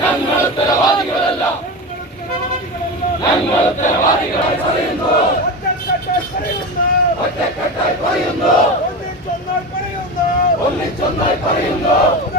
ഞങ്ങൾ ഉത്തരവാദികളല്ല ഞങ്ങൾ ഉത്തരവാദികളല്ല ഒറ്റക്കെട്ടായി പറയുന്നു. ഒന്നിച്ചൊന്നായി പറയുന്നു. സുധാകരന്റെ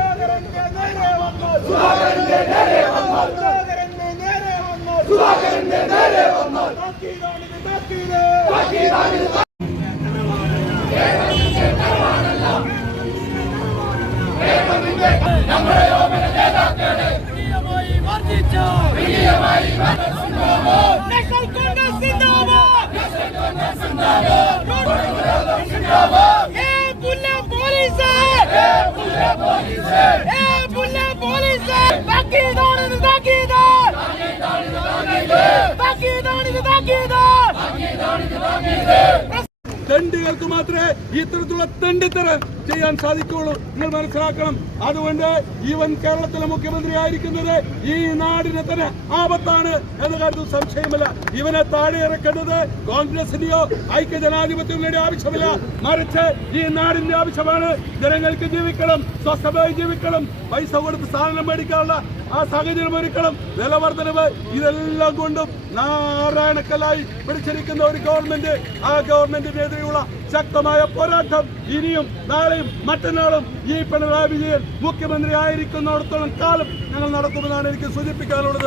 താക്കീത് ದಂಡಿಗಲ್ತು ಮಾತ್ರ ಈ ತರದೊಳ ತಂಡಿತರ ചെയ്യാൻ സാധിക്കുകയുള്ളൂ നിങ്ങൾ മനസ്സിലാക്കണം. അതുകൊണ്ട് ഇവൻ കേരളത്തിലെ മുഖ്യമന്ത്രി ആയിരിക്കുന്നത് ഈ നാടിനെ തന്നെ ആപത്താണ് എന്ന കാര്യത്തിൽ സംശയമില്ല. ഇവനെ താഴെ ഇറക്കേണ്ടത് കോൺഗ്രസിന്റെയോ ഐക്യ ജനാധിപത്യങ്ങളുടെ ആവശ്യമില്ല. മറിച്ച് ഈ നാടിന്റെ ആവശ്യമാണ് ജനങ്ങൾക്ക് ജീവിക്കണം സ്വസ്ഥമായി ജീവിക്കണം പൈസ കൊടുത്ത് സാധനം മേടിക്കാനുള്ള ആ സാഹചര്യം ഒരുക്കണം. വിലവർദ്ധനവ് ഇതെല്ലാം കൊണ്ടും നാരായണക്കല്ലായി പിടിച്ചിരിക്കുന്ന ഒരു ഗവൺമെന്റ് ആ ഗവൺമെന്റിനെതിരെയുള്ള ശക്തമായ പോരാട്ടം ഇനിയും നാളെയും മറ്റന്നാളും ഈ പിണറായി വിജയൻ മുഖ്യമന്ത്രി ആയിരിക്കുന്നിടത്തോളം കാലം ഞങ്ങൾ നടത്തുമെന്നാണ് എനിക്ക് സൂചിപ്പിക്കാനുള്ളത്.